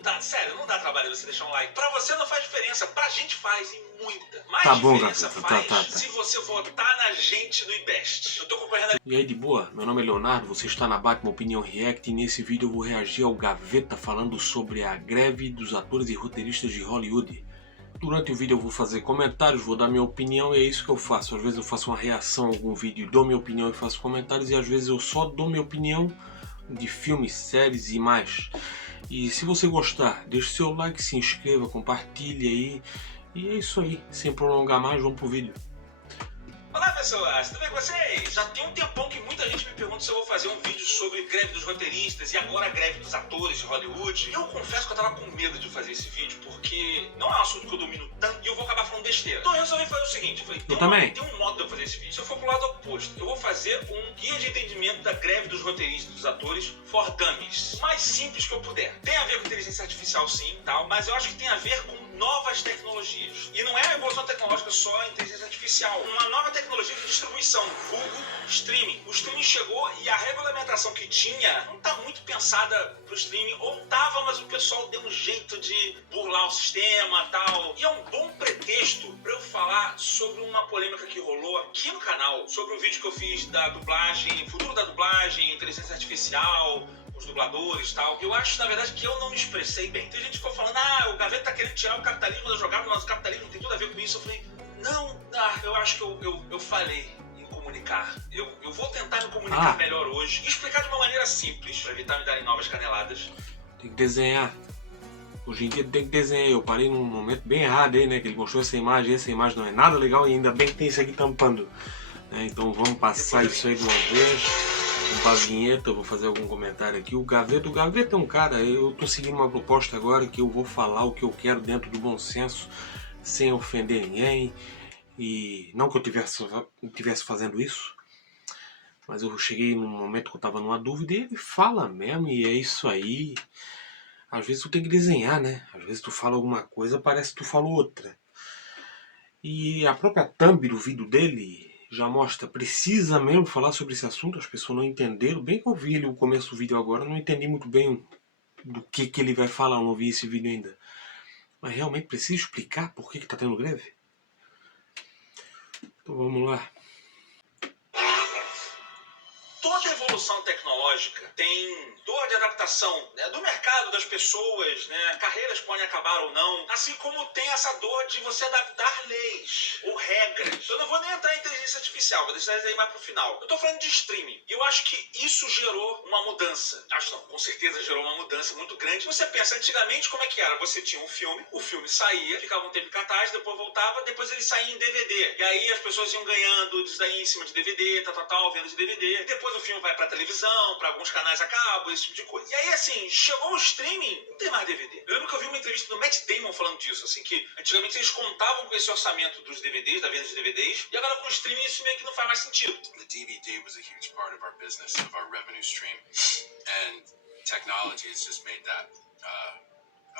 não dá, sério, não dá trabalho você deixar um like. Pra você não faz diferença, pra gente faz, e muita. Mais Tá bom, diferença Gaveta, faz tá. se você votar na gente no IBEST. Eu tô concorrendo E aí, de boa? Meu nome é Leonardo, você está na Batman Opinião React e nesse vídeo eu vou reagir ao Gaveta falando sobre a greve dos atores e roteiristas de Hollywood. Durante o vídeo eu vou fazer comentários, vou dar minha opinião e é isso que eu faço. Às vezes eu faço uma reação a algum vídeo e dou minha opinião e faço comentários, e às vezes eu só dou minha opinião de filmes, séries e mais. E se você gostar, deixe seu like, se inscreva, compartilhe aí. E é isso aí, sem prolongar mais, vamos pro vídeo. Olá pessoas, tudo bem com vocês? Já tem um tempão que muita gente me pergunta se eu vou fazer um vídeo sobre greve dos roteiristas e agora a greve dos atores de Hollywood. Eu confesso que eu tava com medo de fazer esse vídeo, porque não é um assunto que eu domino tanto e eu vou acabar falando besteira. Então eu resolvi fazer o seguinte, tem um modo de eu fazer esse vídeo. Se eu for pro lado oposto, eu vou fazer um guia de entendimento da greve dos roteiristas e dos atores for dummies. O mais simples que eu puder. Tem a ver com inteligência artificial sim, tal, mas eu acho que tem a ver com novas tecnologias. E não é a evolução tecnológica só a inteligência artificial. Uma nova tecnologia de distribuição, vulgo streaming. O streaming chegou e a regulamentação que tinha não está muito pensada para o streaming, ou estava, mas o pessoal deu um jeito de burlar o sistema e tal. E é um bom pretexto para eu falar sobre uma polêmica que rolou aqui no canal, sobre o vídeo que eu fiz da dublagem, futuro da dublagem, inteligência artificial, os dubladores e tal. Eu acho, na verdade, que eu não me expressei bem. Tem gente que ficou falando, o Gaveta tá querendo tirar o capitalismo da jogada, mas o capitalismo tem tudo a ver com isso. Eu falei, não, eu acho que eu falei em comunicar. Eu vou tentar me comunicar melhor hoje e explicar de uma maneira simples, para evitar me darem novas caneladas. Tem que desenhar. Hoje em dia tem que desenhar. Eu parei num momento bem errado aí, né? Que ele mostrou essa imagem não é nada legal e ainda bem que tem isso aqui tampando. Então vamos passar isso aí de uma vez. Vamos para a vinheta, eu vou fazer algum comentário aqui. O Gaveta é um cara, eu tô seguindo uma proposta agora que eu vou falar o que eu quero dentro do bom senso, sem ofender ninguém. E não que eu estivesse fazendo isso, mas eu cheguei num momento que eu estava numa dúvida e ele fala mesmo, e é isso aí. Às vezes tu tem que desenhar, né? Às vezes tu fala alguma coisa, parece que tu falou outra. E a própria thumb do vídeo dele já mostra, precisa mesmo falar sobre esse assunto, as pessoas não entenderam. Bem que eu vi o começo do vídeo agora, não entendi muito bem do que ele vai falar, eu não vi esse vídeo ainda. Mas realmente precisa explicar por que tá tendo greve? Então vamos lá. Toda evolução tecnológica tem dor de adaptação, né, do mercado, das pessoas, né, carreiras podem acabar ou não, assim como tem essa dor de você adaptar leis ou regras. Eu não vou nem entrar em inteligência artificial, vou deixar isso aí mais pro final. Eu tô falando de streaming, e eu acho que isso gerou uma mudança. Acho não, com certeza gerou uma mudança muito grande. Você pensa, antigamente como é que era? Você tinha um filme, o filme saía, ficava um tempo em cartaz, depois voltava, depois ele saía em DVD. E aí as pessoas iam ganhando disso daí em cima de DVD, venda de DVD. Depois o filme vai pra televisão, pra alguns canais a cabo, esse tipo de coisa. E aí, assim, chegou o streaming, não tem mais DVD. Eu lembro que eu vi uma entrevista do Matt Damon falando disso, assim, que antigamente eles contavam com esse orçamento dos DVDs, da venda de DVDs, e agora com o streaming isso meio que não faz mais sentido. The DVD was a huge part of our business, of our revenue stream, and technology has just made that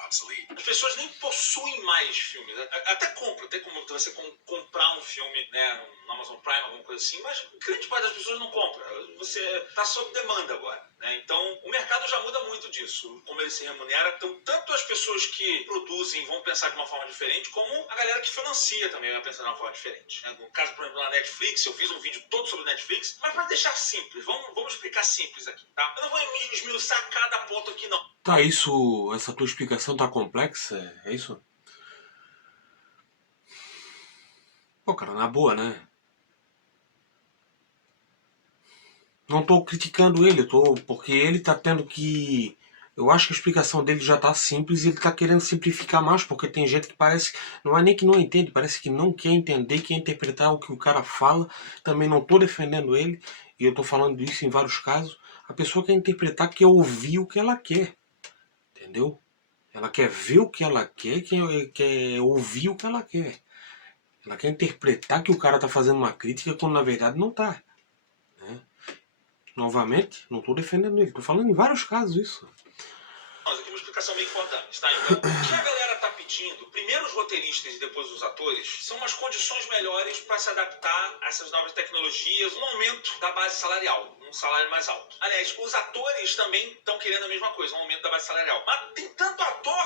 obsolete. As pessoas nem possuem mais filmes, até compram, tem como você comprar um filme, né, no Amazon Prime, alguma coisa assim, mas grande parte das pessoas não compra, você tá sob demanda agora, né? Então o mercado já muda muito disso, como ele se remunera. Então tanto as pessoas que produzem vão pensar de uma forma diferente, como a galera que financia também vai pensar de uma forma diferente, né? No caso, por exemplo, na Netflix, eu fiz um vídeo todo sobre Netflix, mas para deixar simples, vamos explicar simples aqui, tá? Eu não vou me esmiuçar cada ponto aqui não. Tá, essa tua explicação tá complexa, é isso? Pô, cara, na boa, né? Não tô criticando ele, porque ele tá tendo que... Eu acho que a explicação dele já tá simples e ele tá querendo simplificar mais, porque tem gente que parece... Não é nem que não entende, parece que não quer entender, quer interpretar o que o cara fala. Também não tô defendendo ele, e eu tô falando isso em vários casos. A pessoa quer interpretar, quer ouvir o que ela quer. Entendeu? Ela quer ver o que ela quer ouvir o que ela quer. Ela quer interpretar que o cara tá fazendo uma crítica quando na verdade não tá. Né? Novamente, não tô defendendo ele, tô falando em vários casos isso. Aqui uma explicação meio importante, tá? Então, o que a galera tá pedindo, primeiro os roteiristas e depois os atores, são umas condições melhores para se adaptar a essas novas tecnologias, um aumento da base salarial, um salário mais alto. Aliás, os atores também estão querendo a mesma coisa, um aumento da base salarial. Mas tem tanto ator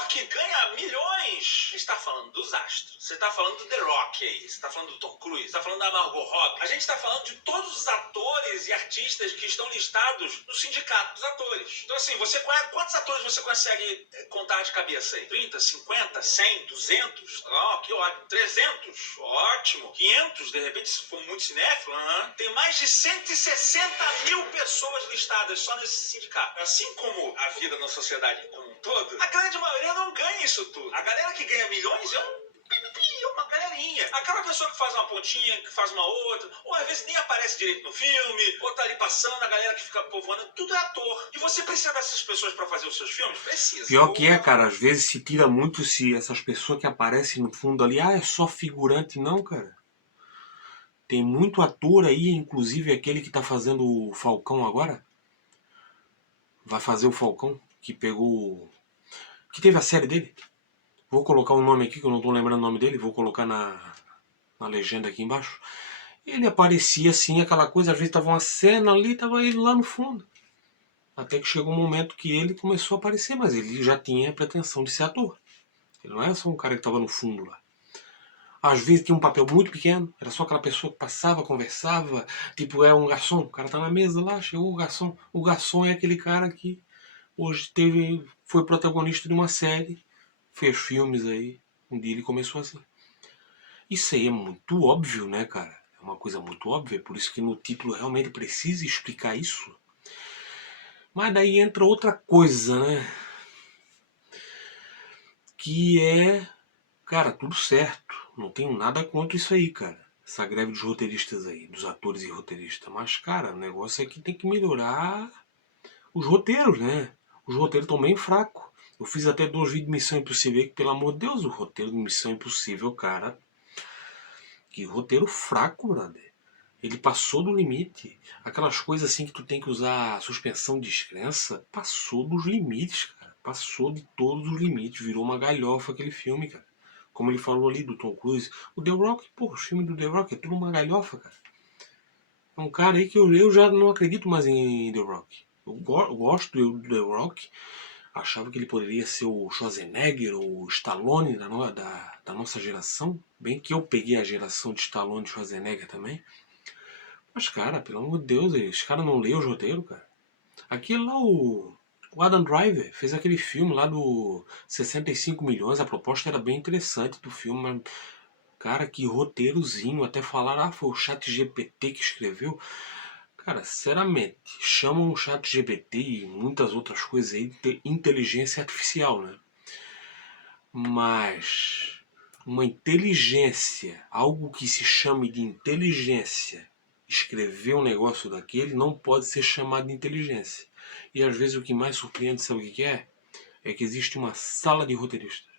Você tá falando do The Rock aí, você tá falando do Tom Cruise, você tá falando da Margot Robbie. A gente tá falando de todos os atores e artistas que estão listados no sindicato dos atores. Então assim, quantos atores você consegue contar de cabeça aí? 30, 50, 100, 200? Ó, que ótimo. 300? Ótimo. 500, de repente, se for muito cinéfilo, tem mais de 160 mil pessoas listadas só nesse sindicato. Assim como a vida na sociedade como um todo, a grande maioria não ganha isso tudo. A galera que ganha milhões é uma galerinha. Aquela pessoa que faz uma pontinha, que faz uma outra, ou às vezes nem aparece direito no filme, ou tá ali passando, a galera que fica povoando, tudo é ator. E você precisa dessas pessoas pra fazer os seus filmes? Precisa. Pior que é, cara, às vezes se tira muito se essas pessoas que aparecem no fundo ali, é só figurante. Não, cara. Tem muito ator aí, inclusive aquele que tá fazendo o Falcão agora. Vai fazer o Falcão, que pegou... que teve a série dele. Vou colocar um nome aqui, que eu não tô lembrando o nome dele, vou colocar na legenda aqui embaixo. Ele aparecia assim, aquela coisa, às vezes tava uma cena ali, tava ele lá no fundo. Até que chegou um momento que ele começou a aparecer, mas ele já tinha a pretensão de ser ator. Ele não era só um cara que tava no fundo lá. Às vezes tinha um papel muito pequeno, era só aquela pessoa que passava, conversava, tipo, é um garçom, o cara tá na mesa lá, chegou o garçom. O garçom é aquele cara que hoje foi protagonista de uma série, fez filmes aí, um dia ele começou assim. Isso aí é muito óbvio, né, cara? É uma coisa muito óbvia, por isso que no título realmente precisa explicar isso. Mas daí entra outra coisa, né? Que é, cara, tudo certo. Não tenho nada contra isso aí, cara. Essa greve dos roteiristas aí, dos atores e roteiristas. Mas, cara, o negócio é que tem que melhorar os roteiros, né? Os roteiros estão bem fracos. Eu fiz até 2 vídeos de Missão Impossível, que, pelo amor de Deus, o roteiro de Missão Impossível, cara... Que roteiro fraco, brother. Ele passou do limite. Aquelas coisas assim que tu tem que usar suspensão de descrença, passou dos limites, cara. Passou de todos os limites. Virou uma galhofa aquele filme, cara. Como ele falou ali do Tom Cruise. O The Rock, pô, o filme do The Rock é tudo uma galhofa, cara. É um cara aí que eu já não acredito mais em The Rock. Eu gosto do The Rock. Achava que ele poderia ser o Schwarzenegger ou o Stallone da nossa geração. Bem que eu peguei a geração de Stallone e Schwarzenegger também. Mas, cara, pelo amor de Deus, esse cara não lê os roteiros, cara. Aquele lá, o Adam Driver, fez aquele filme lá do 65 milhões. A proposta era bem interessante do filme, mas, cara, que roteirozinho. Até falar, foi o ChatGPT que escreveu. Cara, sinceramente, chamam o ChatGPT e muitas outras coisas aí de inteligência artificial, né? Mas uma inteligência, algo que se chame de inteligência, escrever um negócio daquele não pode ser chamado de inteligência. E às vezes o que mais surpreende, sabe o que é? É que existe uma sala de roteiristas.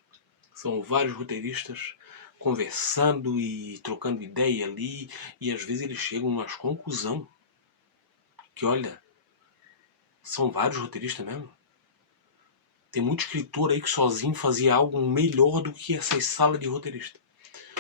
São vários roteiristas conversando e trocando ideia ali, e às vezes eles chegam a uma conclusão que, olha, são vários roteiristas mesmo. Tem muito escritor aí que sozinho fazia algo melhor do que essas salas de roteirista.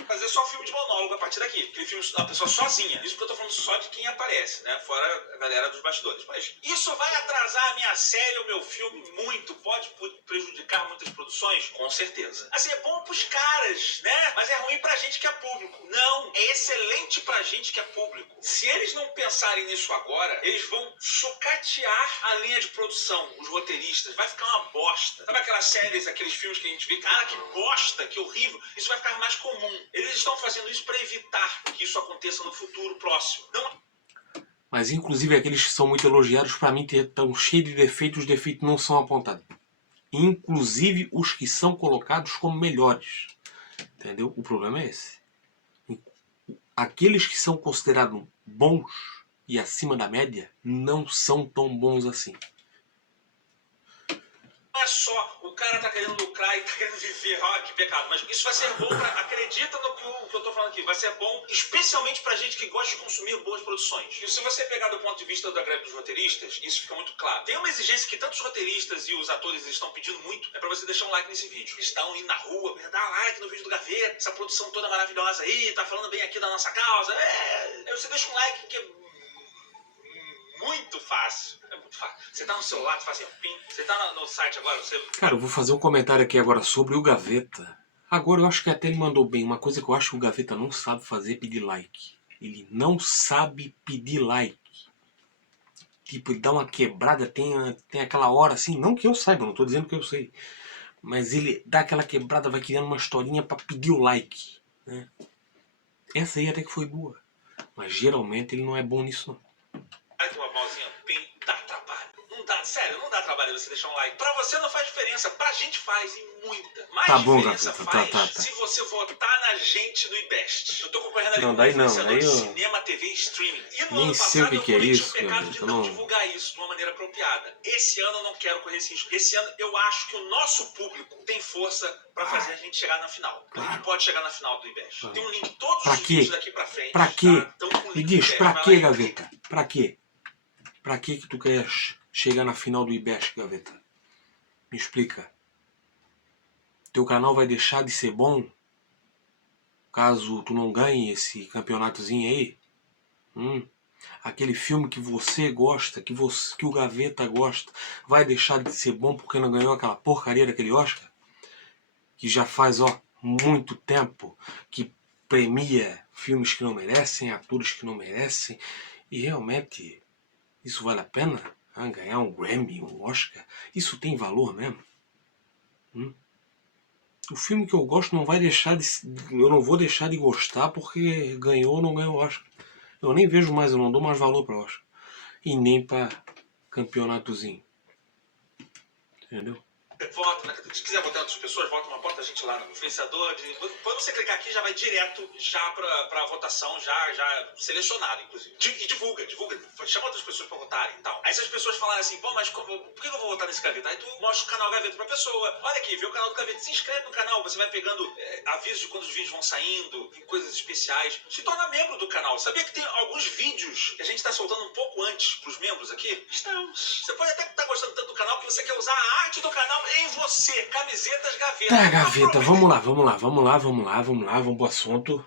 Fazer só filme de monólogo a partir daqui. Aquele filme da pessoa sozinha. Isso porque eu tô falando só de quem aparece, né? Fora a galera dos bastidores. Mas isso vai atrasar a minha série, o meu filme muito. Pode prejudicar muitas produções? Com certeza. Assim, é bom pros caras, né? Mas é ruim pra gente que é público. Não, é excelente pra gente que é público. Se eles não pensarem nisso agora, eles vão sucatear a linha de produção, os roteiristas. Vai ficar uma bosta. Sabe aquelas séries, aqueles filmes que a gente vê? Cara, que bosta, que horrível. Isso vai ficar mais comum. Eles estão fazendo isso para evitar que isso aconteça no futuro próximo. Não... Mas inclusive aqueles que são muito elogiados, para mim estão cheios de defeitos, os defeitos não são apontados. Inclusive os que são colocados como melhores. Entendeu? O problema é esse. Aqueles que são considerados bons e acima da média não são tão bons assim. Não é só o cara tá querendo lucrar e tá querendo viver, que pecado, mas isso vai ser bom pra, acredita no que eu tô falando aqui, vai ser bom especialmente pra gente que gosta de consumir boas produções. E se você pegar do ponto de vista da greve dos roteiristas, isso fica muito claro. Tem uma exigência que tanto os roteiristas e os atores estão pedindo muito, é pra você deixar um like nesse vídeo. Eles estão indo na rua, dá like no vídeo do Gaveta, essa produção toda maravilhosa aí, tá falando bem aqui da nossa causa, aí você deixa um like que é muito fácil. É muito fácil. Você tá no celular, tu faz assim, pim. Você tá no site agora, você... Cara, eu vou fazer um comentário aqui agora sobre o Gaveta. Agora eu acho que até ele mandou bem. Uma coisa que eu acho que o Gaveta não sabe fazer é pedir like. Ele não sabe pedir like. Tipo, ele dá uma quebrada, tem aquela hora assim, não que eu saiba, não tô dizendo que eu sei. Mas ele dá aquela quebrada, vai criando uma historinha pra pedir o like, né? Essa aí até que foi boa. Mas geralmente ele não é bom nisso não. Aí tem uma pausinha, dá trabalho. Não dá, sério, não dá trabalho você deixar um like. Pra você não faz diferença, pra gente faz e muita. Mais Tá bom, diferença Gaveta, faz tá. se você votar na gente no IBEST. Eu tô concorrendo ali Não, com daí não, influenciador daí de eu cinema, TV e streaming. E no nem ano sei o passado que eu é cometi isso, o pecado Gaveta, de não não. divulgar isso de uma maneira apropriada. Esse ano eu não quero correr esse risco.Esse ano eu acho que o nosso público tem força pra fazer a gente chegar na final. A gente pode chegar na final do IBEST. Claro. Tem um link, todos Pra os quê? vídeos daqui pra frente. Pra quê? Tá? Tão com o Me link do diz, IBEST. pra Vai quê, lá e clica. Gaveta? Pra quê? Pra quê que tu quer chegar na final do IBEST, Gaveta? Me explica. Teu canal vai deixar de ser bom caso tu não ganhe esse campeonatozinho aí? Aquele filme que você gosta, que o Gaveta gosta, vai deixar de ser bom porque não ganhou aquela porcaria daquele Oscar? Que já faz, muito tempo que premia filmes que não merecem, atores que não merecem. E realmente, isso vale a pena? Ganhar um Grammy, um Oscar? Isso tem valor mesmo? O filme que eu gosto não vai deixar de... Eu não vou deixar de gostar porque ganhou ou não ganhou Oscar. Eu nem vejo mais, eu não dou mais valor para Oscar. E nem para campeonatozinho. Entendeu? Vota, né? Se quiser votar em outras pessoas, vota uma porta a gente lá no influenciador. Quando você clicar aqui, já vai direto já pra votação, já selecionado, inclusive. E divulga. Chama outras pessoas pra votarem e tal. Aí se as pessoas falarem assim, pô, mas por que eu vou votar nesse Gaveta? Aí tu mostra o canal Gaveta pra pessoa. Olha aqui, vê o canal do Gaveta. Se inscreve no canal, você vai pegando avisos de quando os vídeos vão saindo, e coisas especiais. Se torna membro do canal. Sabia que tem alguns vídeos que a gente tá soltando um pouco antes pros membros aqui? Estamos. Você pode até estar gostando tanto do canal que você quer usar a arte do canal em você. Camisetas Gaveta. Tá, Gaveta, vamos lá, vamos pro assunto.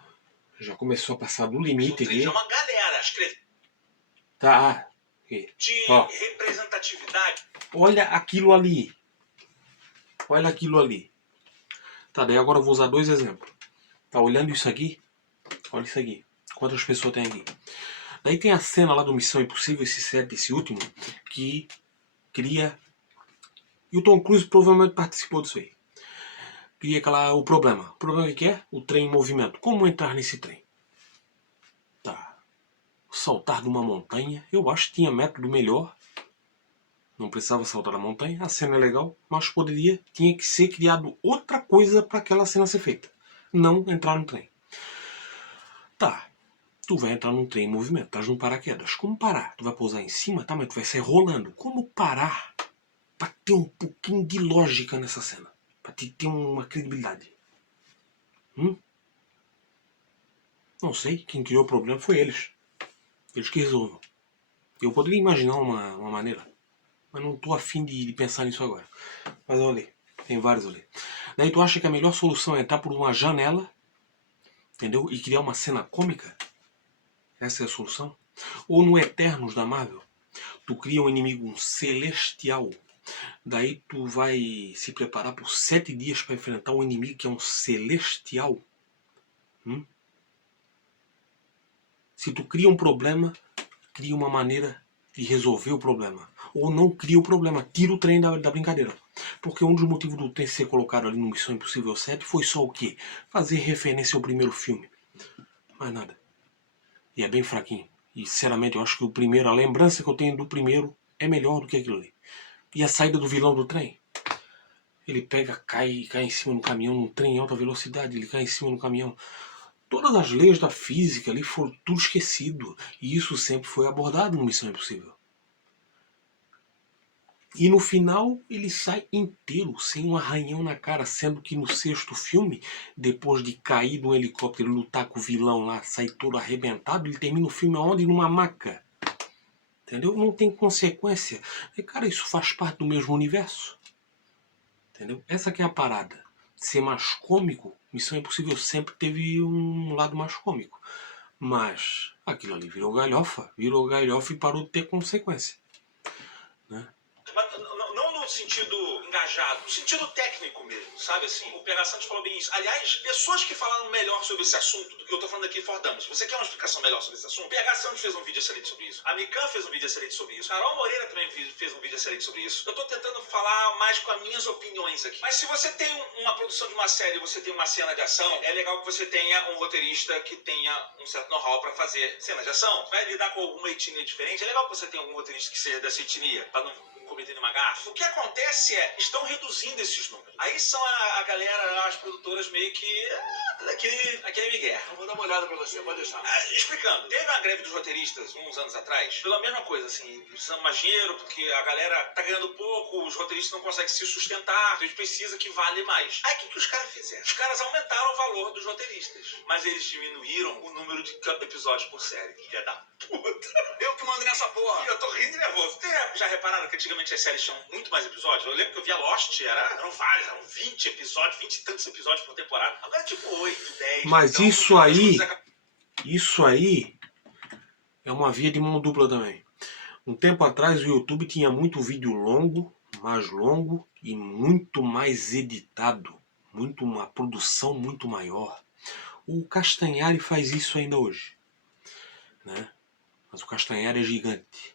Já começou a passar do limite aqui. É uma galera escrevendo Tá. de representatividade. Olha aquilo ali. Tá, daí agora eu vou usar dois exemplos. Tá olhando isso aqui? Olha isso aqui. Quantas pessoas tem aqui? Daí tem a cena lá do Missão Impossível, esse último, que cria... E o Tom Cruise provavelmente participou disso aí. Cria o problema. O problema que é? O trem em movimento. Como entrar nesse trem? Tá. Saltar de uma montanha. Eu acho que tinha método melhor. Não precisava saltar da montanha. A cena é legal. Mas tinha que ser criado outra coisa para aquela cena ser feita. Não entrar no trem. Tá. Tu vai entrar num trem em movimento. Estás num paraquedas. Como parar? Tu vai pousar em cima? Tá, mas tu vai sair rolando. Como parar? Pra ter um pouquinho de lógica nessa cena. Pra ter uma credibilidade. Não sei. Quem criou o problema foi eles. Eles que resolvam. Eu poderia imaginar uma maneira. Mas não tô afim de pensar nisso agora. Mas olha, tem vários ali. Daí tu acha que a melhor solução é entrar por uma janela, entendeu? E criar uma cena cômica? Essa é a solução? Ou no Eternos da Marvel, tu cria um inimigo, um celestial. Daí tu vai se preparar por 7 dias para enfrentar um inimigo que é um celestial. Se tu cria um problema, cria uma maneira de resolver o problema. Ou não cria o problema, tira o trem da brincadeira. Porque um dos motivos do trem ser colocado ali no Missão Impossível 7 foi só o quê? Fazer referência ao primeiro filme. Mais nada. E é bem fraquinho. E sinceramente eu acho que a lembrança que eu tenho do primeiro é melhor do que aquilo ali. E a saída do vilão do trem? Ele cai em cima do caminhão, num trem em alta velocidade, ele cai em cima do caminhão. Todas as leis da física ali foram tudo esquecido. E isso sempre foi abordado no Missão Impossível. E no final ele sai inteiro, sem um arranhão na cara, sendo que no 6º filme, depois de cair de um helicóptero e lutar com o vilão lá, sair todo arrebentado, ele termina o filme aonde? Numa maca. Entendeu? Não tem consequência. E, cara, isso faz parte do mesmo universo. Entendeu? Essa que é a parada. Ser mais cômico, Missão Impossível sempre teve um lado mais cômico. Mas aquilo ali virou galhofa e parou de ter consequência. Né? Não no no sentido engajado, no sentido técnico mesmo, sabe assim? O PH Santos falou bem isso. Aliás, pessoas que falaram melhor sobre esse assunto do que eu tô falando aqui for Dummies. Você quer uma explicação melhor sobre esse assunto? O PH Santos fez um vídeo excelente sobre isso. A Mikan fez um vídeo excelente sobre isso. Carol Moreira também fez um vídeo excelente sobre isso. Eu tô tentando falar mais com as minhas opiniões aqui. Mas se você tem uma produção de uma série, você tem uma cena de ação, é legal que você tenha um roteirista que tenha um certo know-how pra fazer cena de ação. Vai lidar com alguma etnia diferente, é legal que você tenha algum roteirista que seja dessa etnia, pra não cometer nenhuma gafe. O que acontece é, estão reduzindo esses números. Aí são a galera, as produtoras meio que... aquele migué. Eu vou dar uma olhada pra você, pode deixar. Explicando, teve uma greve dos roteiristas uns anos atrás, pela mesma coisa, assim, precisando mais dinheiro, porque a galera tá ganhando pouco, os roteiristas não conseguem se sustentar, a gente precisa que vale mais. Aí o que os caras fizeram? Os caras aumentaram o valor dos roteiristas, mas eles diminuíram o número de episódios por série. Filha da puta. Eu que mando nessa porra. Eu tô rindo nervoso. Já repararam que antigamente as séries tinham muito mais episódios? Eu lembro que eu via Lost, eram vários, eram 20 episódios, 20 e tantos episódios por temporada. Agora é tipo 8, 10. Mas então, isso aí é uma via de mão dupla também. Um tempo atrás o YouTube tinha muito vídeo longo, mais longo e muito mais editado. Uma produção muito maior. O Castanhari faz isso ainda hoje, né? Mas o Castanhari é gigante.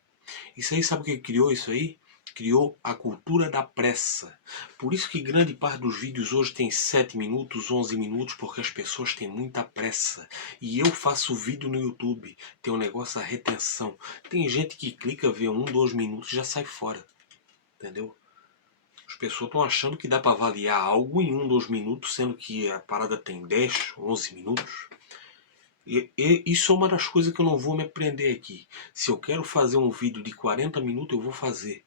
Isso aí, sabe o que criou isso aí? Criou a cultura da pressa. Por isso que grande parte dos vídeos hoje tem 7 minutos, 11 minutos, porque as pessoas têm muita pressa. E eu faço vídeo no YouTube, tem um negócio da retenção. Tem gente que clica, vê 1, 2 minutos e já sai fora. Entendeu? As pessoas estão achando que dá para avaliar algo em 1, 2 minutos, sendo que a parada tem 10, 11 minutos. E isso é uma das coisas que eu não vou me prender aqui. Se eu quero fazer um vídeo de 40 minutos, eu vou fazer.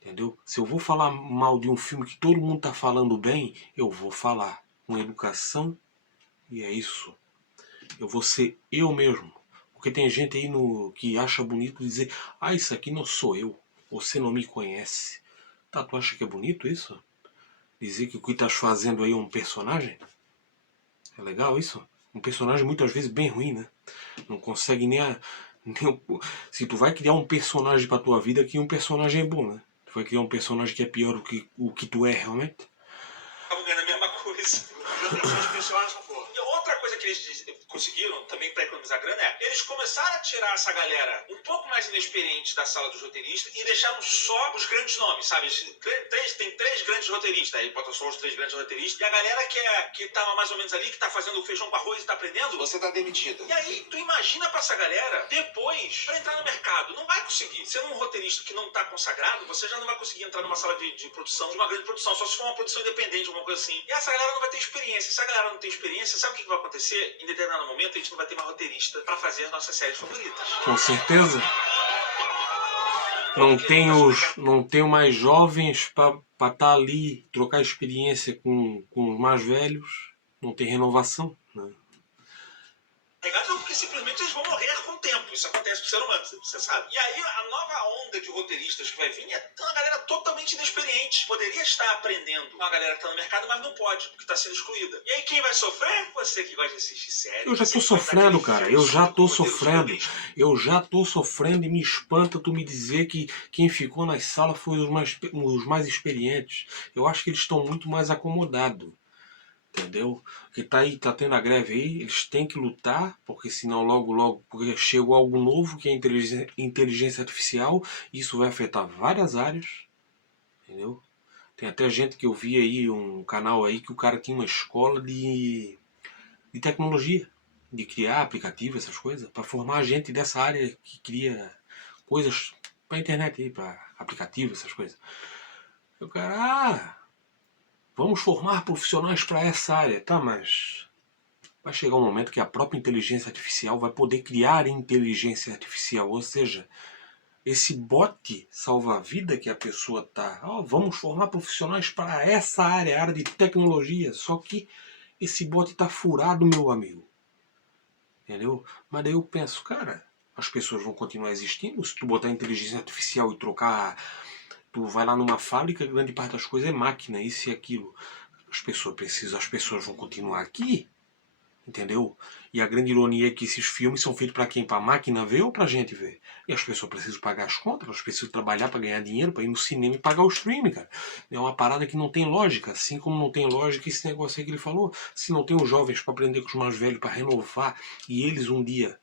Entendeu? Se eu vou falar mal de um filme que todo mundo está falando bem, eu vou falar com educação, e é isso. Eu vou ser eu mesmo. Porque tem gente aí que acha bonito dizer: ah, isso aqui não sou eu, você não me conhece. Tá, tu acha que é bonito isso? Dizer que o que estás fazendo aí é um personagem? É legal isso? Um personagem muitas vezes bem ruim, né? Não consegue se tu vai criar um personagem pra tua vida, que um personagem é bom, né? Tu vai criar um personagem que é pior do que o que tu é realmente? Estavam ganhando a mesma coisa. Eu sou especial nessa porra. E outra coisa que eles conseguiram, também para economizar grana, eles começaram a tirar essa galera um pouco mais inexperiente da sala dos roteiristas e deixaram só os grandes nomes, sabe? Tem 3 grandes roteiristas, aí botam só os 3 grandes roteiristas, e a galera que tava mais ou menos ali, que tá fazendo feijão com arroz e tá aprendendo, Você tá demitida. e aí, tu imagina pra essa galera, depois, pra entrar no mercado, não vai conseguir. Sendo um roteirista que não tá consagrado, você já não vai conseguir entrar numa sala de produção, de uma grande produção, só se for uma produção independente, alguma coisa assim. E essa galera não vai ter experiência. Se a galera não tem experiência, sabe o que vai acontecer? Em determinado momento, a gente não vai ter mais roteirista pra fazer as nossas séries favoritas. Com certeza. Não tenho mais jovens para estar ali, trocar experiência com os mais velhos. Não tem renovação, né? Não, porque simplesmente eles vão morrer com o tempo. Isso acontece com o ser humano, você sabe. E aí a nova onda de roteiristas que vai vir é uma galera totalmente inexperiente. Poderia estar aprendendo com a galera que está no mercado, mas não pode, porque está sendo excluída. E aí quem vai sofrer? Você que gosta de assistir série. Eu já tô sofrendo, cara. Eu já tô sofrendo. Eu já tô sofrendo e me espanta tu me dizer que quem ficou nas salas foi os mais experientes. Eu acho que eles estão muito mais acomodados. Entendeu? Que tá tendo a greve aí, eles têm que lutar, porque senão logo porque chegou algo novo que é a inteligência artificial, e isso vai afetar várias áreas, entendeu? Tem até gente que eu vi aí, um canal aí, que o cara tinha uma escola de tecnologia, de criar aplicativo, essas coisas, para formar gente dessa área que cria coisas pra internet aí, pra aplicativo, essas coisas. E o cara, vamos formar profissionais para essa área. Tá, mas vai chegar um momento que a própria inteligência artificial vai poder criar inteligência artificial. Ou seja, esse bot salva-vida que a pessoa tá... vamos formar profissionais para essa área, a área de tecnologia. Só que esse bot tá furado, meu amigo. Entendeu? Mas daí eu penso, cara, as pessoas vão continuar existindo. Se tu botar inteligência artificial e trocar... Tu vai lá numa fábrica, grande parte das coisas é máquina, isso e aquilo. As pessoas vão continuar aqui, Entendeu? E a grande ironia é que esses filmes são feitos para quem? Para a máquina ver ou para a gente ver? E as pessoas precisam pagar as contas, elas precisam trabalhar para ganhar dinheiro, para ir no cinema e pagar o streaming, cara. É uma parada que não tem lógica, assim como não tem lógica esse negócio aí que ele falou. Se não tem os jovens para aprender com os mais velhos, para renovar, e eles um dia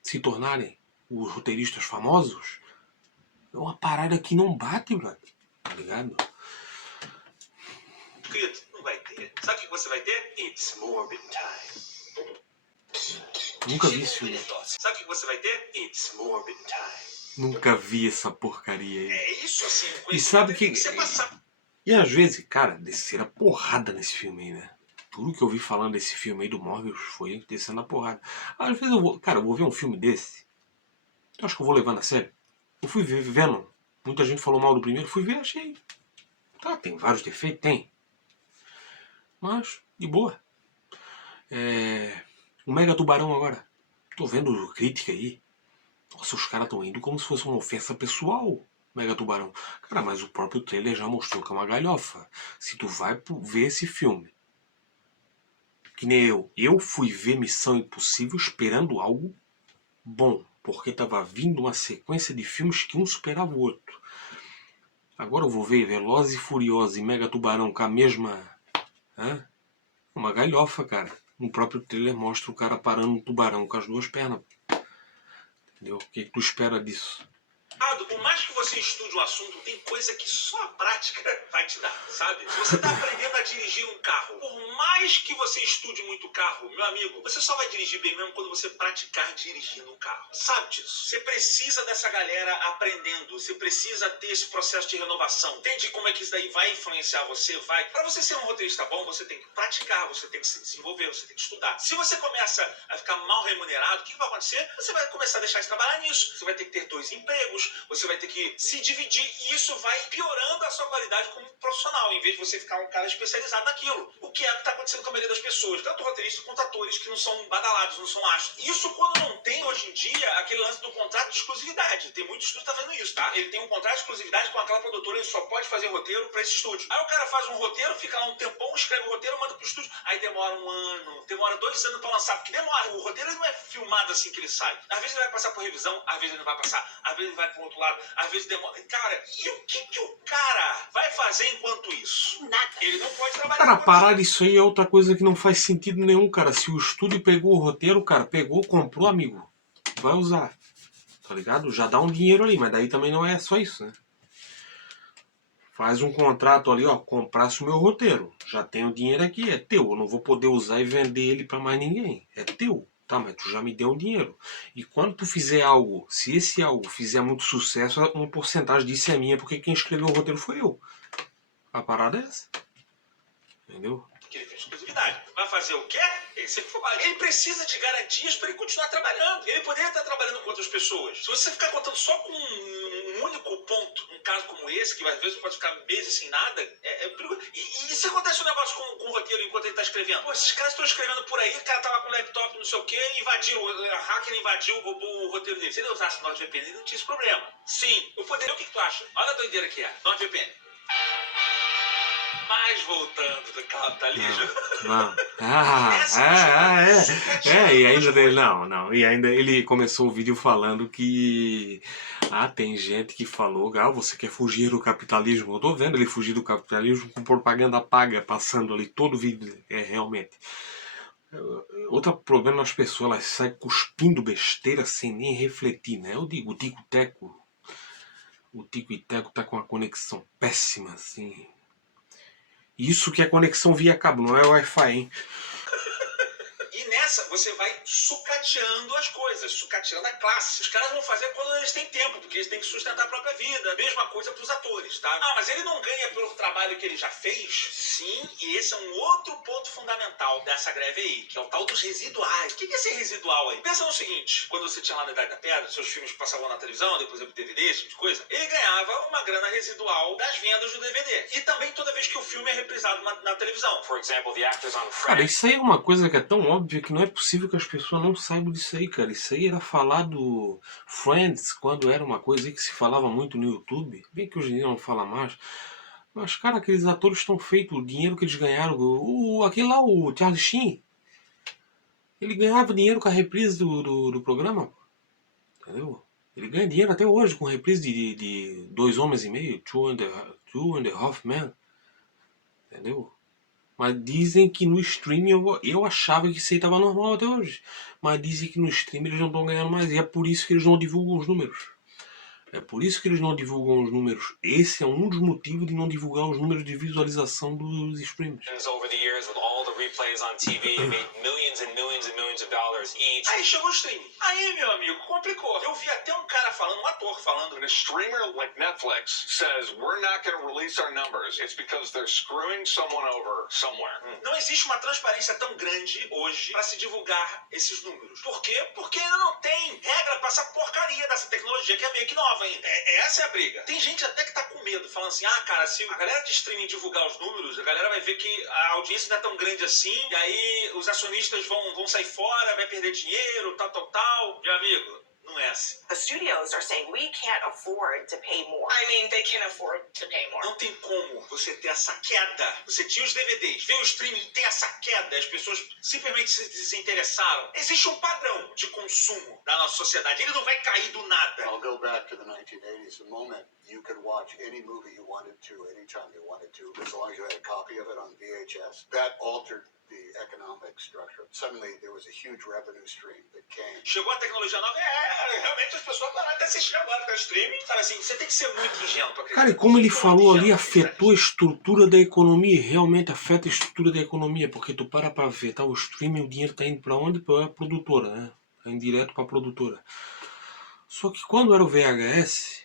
se tornarem os roteiristas famosos, é uma parada que não bate, brother. Tá ligado? Escrito, não vai ter. Sabe o que você vai ter? It's Morbid Time. Nunca vi esse filme. Sabe o que você vai ter? It's Morbid Time. Nunca vi essa porcaria aí. É isso assim, E sabe tem que... ser passado. E às vezes, cara, desceram a porrada nesse filme aí, né? Tudo que eu vi falando desse filme aí do Morbius foi descendo a porrada. Às vezes eu vou... Cara, eu vou ver um filme desse. Eu acho que eu vou levando a sério. Eu fui ver Venom. Muita gente falou mal do primeiro. Fui ver, achei... Tá, tem vários defeitos? Tem. Mas, de boa. O Mega Tubarão agora. Tô vendo crítica aí. Nossa, os caras estão indo como se fosse uma ofensa pessoal. Mega Tubarão. Cara, mas o próprio trailer já mostrou que é uma galhofa. Se tu vai ver esse filme, que nem eu fui ver Missão Impossível esperando algo bom, porque tava vindo uma sequência de filmes que um superava o outro. Agora eu vou ver Velozes e Furiosos e Mega Tubarão com a mesma... Uma galhofa, cara. No próprio trailer mostra o cara parando um tubarão com as duas pernas. Entendeu? O que tu espera disso? Por mais que você estude um assunto, tem coisa que só a prática vai te dar, sabe? Se você tá aprendendo a dirigir um carro, por mais que você estude muito carro, meu amigo, você só vai dirigir bem mesmo quando você praticar dirigindo um carro. Sabe disso? Você precisa dessa galera aprendendo, você precisa ter esse processo de renovação. Entende como é que isso daí vai influenciar você? Vai. Pra você ser um roteirista bom, você tem que praticar, você tem que se desenvolver, você tem que estudar. Se você começa a ficar mal remunerado, o que vai acontecer? Você vai começar a deixar de trabalhar nisso. Você vai ter que ter 2 empregos, você vai ter que se dividir e isso vai piorando a sua qualidade como profissional, em vez de você ficar um cara especializado naquilo. O que é o que está acontecendo com a maioria das pessoas, tanto roteiristas quanto atores que não são badalados, não são astros. Isso quando não tem, hoje em dia, aquele lance do contrato de exclusividade. Tem muito estúdio que tá fazendo isso, tá? Ele tem um contrato de exclusividade com aquela produtora, ele só pode fazer roteiro para esse estúdio. Aí o cara faz um roteiro, fica lá um tempão, escreve o roteiro, manda pro estúdio, aí demora 1 ano, demora 2 anos para lançar, porque demora. O roteiro não é filmado assim que ele sai. Às vezes ele vai passar por revisão, às vezes ele não vai passar, às vezes ele vai pro outro lado, às vezes demora. Cara, e o que o cara vai fazer enquanto isso? Nada. Ele não pode trabalhar. Cara, parar isso aí é outra coisa que não faz sentido nenhum, cara. Se o estúdio pegou o roteiro, cara, pegou, comprou, amigo, vai usar. Tá ligado? Já dá um dinheiro ali, mas daí também não é só isso, né? Faz um contrato ali, ó, comprasse o meu roteiro. Já tenho dinheiro aqui, é teu. Eu não vou poder usar e vender ele pra mais ninguém. É teu. Tá, mas tu já me deu um dinheiro. E quando tu fizer algo, se esse algo fizer muito sucesso, uma porcentagem disso é minha, porque quem escreveu o roteiro foi eu. A parada é essa. Entendeu? Que ele tem exclusividade. Vai fazer o quê? Ele precisa de garantias para ele continuar trabalhando. Ele poderia estar trabalhando com outras pessoas. Se você ficar contando só com um único ponto, um caso como esse, que às vezes pode ficar meses sem nada, é perigoso. E se acontece um negócio com o roteiro enquanto ele está escrevendo? Pô, esses caras estão escrevendo por aí, o cara tava com o laptop, não sei o quê, invadiu, a hacker invadiu, roubou o roteiro dele. Se ele usasse NordVPN, ele não tinha esse problema. Sim, eu poderia. O que tu acha? Olha a doideira que é. NordVPN. Mas voltando do capitalismo. Não. E ainda dele. Não. E ainda ele começou o vídeo falando que. Tem gente que falou, você quer fugir do capitalismo. Eu tô vendo ele fugir do capitalismo com propaganda paga passando ali todo o vídeo. Realmente. Outro problema nas pessoas, elas saem cuspindo besteira sem nem refletir, né? Eu digo, o Tico e Teco tá com uma conexão péssima, assim. Isso que é conexão via cabo, não é Wi-Fi, hein? E nessa, você vai sucateando as coisas, sucateando a classe. Os caras vão fazer quando eles têm tempo, porque eles têm que sustentar a própria vida. Mesma coisa para os atores, tá? Mas ele não ganha pelo trabalho que ele já fez? Sim, e esse é um outro ponto fundamental dessa greve aí, que é o tal dos residuais. O que é esse residual aí? Pensa no seguinte, quando você tinha lá na Idade da Pedra, seus filmes passavam na televisão, depois do DVD, esse tipo de coisa, ele ganhava uma grana residual das vendas do DVD. E também toda vez que o filme é reprisado na televisão. For example, the actors on Friends. Cara, isso aí é uma coisa que é tão óbvia que não é possível que as pessoas não saibam disso aí, cara. Isso aí era falado Friends, quando era uma coisa aí que se falava muito no YouTube. Bem que hoje em dia não fala mais. Mas, cara, aqueles atores estão feitos, o dinheiro que eles ganharam. Aquele lá, o Charlie Sheen. Ele ganhava dinheiro com a reprise do programa, entendeu? Ele ganha dinheiro até hoje com reprise de Dois Homens e Meio, Two and a Half Men, entendeu? Mas dizem que no streaming eu achava que isso aí estava normal até hoje. Mas dizem que no streaming eles não estão ganhando mais. E é por isso que eles não divulgam os números. É por isso que eles não divulgam os números. Esse é um dos motivos de não divulgar os números de visualização dos streams. Over the years, with all the replays on TV, made millions and millions and millions of dollars each. Aí chegou o streaming. Aí, meu amigo, complicou. Eu vi até um cara falando, um ator falando. When a streamer like Netflix says we're not going to release our numbers, it's because they're screwing someone over somewhere. Não existe uma transparência tão grande hoje para se divulgar esses números. Por quê? Porque ainda não tem regra para essa porcaria dessa tecnologia que é meio que nova ainda. Essa é a briga. Tem gente até que tá com medo, falando assim, cara, se a galera de streaming divulgar os números, a galera vai ver que a audiência não é tão grande assim, e aí os acionistas vão sair fora, vai perder dinheiro, tal. Meu amigo, não é assim. The studios are saying we can't afford to pay more. I mean, they can afford to pay more. Não tem como você ter essa queda. Você tinha os DVDs, veio o streaming, tem essa queda, as pessoas simplesmente se desinteressaram. Existe um padrão de consumo da nossa sociedade, ele não vai cair do nada. I'll go back to the 1980s. The moment you could watch any movie you wanted to, anytime you wanted to, as long as you had a copy of it on VHS. That altered the economic structure. Suddenly there was a huge revenue stream that came. Chegou a tecnologia nova, realmente as pessoas pararam de assistir agora com o streaming. Sabe assim, você tem que ser muito ingênuo pra acreditar. Cara, e como ele falou ali, afetou a estrutura da economia. Realmente afeta a estrutura da economia. Porque tu para pra ver, tá? O streaming, o dinheiro tá indo pra onde? Pra produtora, né? Tá indo direto pra produtora. Só que quando era o VHS,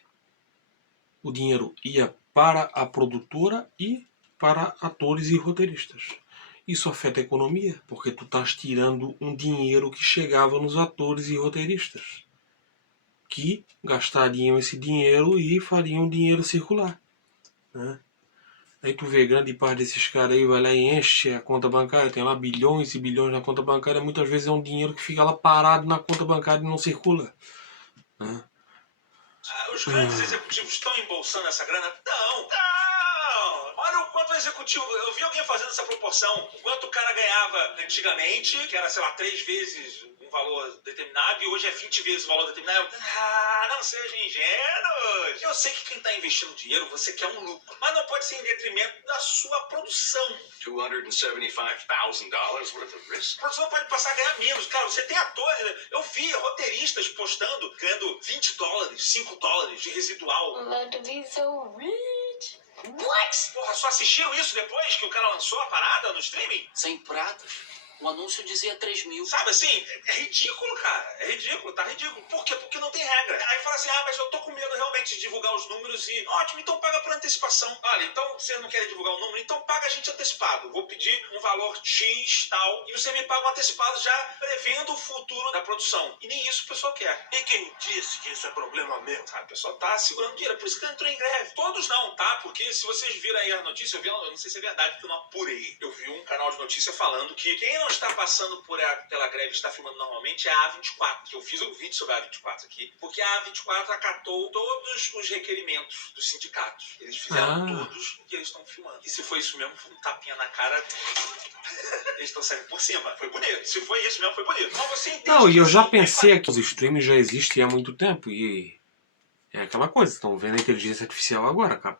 o dinheiro ia para a produtora e para atores e roteiristas. Isso afeta a economia, porque tu estás tirando um dinheiro que chegava nos atores e roteiristas, que gastariam esse dinheiro e fariam o dinheiro circular, né? Aí tu vê grande parte desses caras aí, vai lá e enche a conta bancária, tem lá bilhões e bilhões na conta bancária, muitas vezes é um dinheiro que fica lá parado na conta bancária e não circula, né? Os grandes executivos estão embolsando essa grana? Não! Olha o quanto o executivo... Eu vi alguém fazendo essa proporção. O quanto o cara ganhava antigamente, que era, sei lá, 3 vezes um valor determinado, e hoje é 20 vezes o valor determinado. Não sejam ingênuos! Eu sei que quem está investindo dinheiro, você quer um lucro. Mas não pode ser em detrimento da sua produção. $275,000 worth of risk. A produção pode passar a ganhar menos. Cara, você tem atores... Eu vi roteiristas postando, ganhando $20, $5 de residual. Love to be so rich. What? Porra, só assistiram isso depois que o cara lançou a parada no streaming? 100 pratas. O anúncio dizia 3 mil. Sabe assim? É ridículo, cara. É ridículo, tá ridículo. Por quê? Porque não tem regra. Aí fala assim, mas eu tô com medo realmente de divulgar os números e... Ótimo, então paga por antecipação. Olha, então vocês não querem divulgar o número, então paga a gente antecipado. Vou pedir um valor X, tal, e você me paga um antecipado já prevendo o futuro da produção. E nem isso o pessoal quer. E quem disse que isso é problema meu? O pessoal tá segurando dinheiro, por isso que entrou em greve. Todos não, tá? Porque se vocês viram aí a notícia, eu não sei se é verdade, porque eu não apurei. Eu vi um canal de notícia falando que quem não está passando pela greve, está filmando normalmente, é a A24. Eu fiz um vídeo sobre a A24 aqui, porque a A24 acatou todos os requerimentos dos sindicatos. Eles fizeram todos o que eles estão filmando. E se foi isso mesmo, foi um tapinha na cara. Eles estão saindo por cima. Foi bonito. Se foi isso mesmo, foi bonito. Mas você entende. Não, e eu já pensei que os streams já existem há muito tempo. E é aquela coisa, estão vendo a inteligência artificial agora, cara.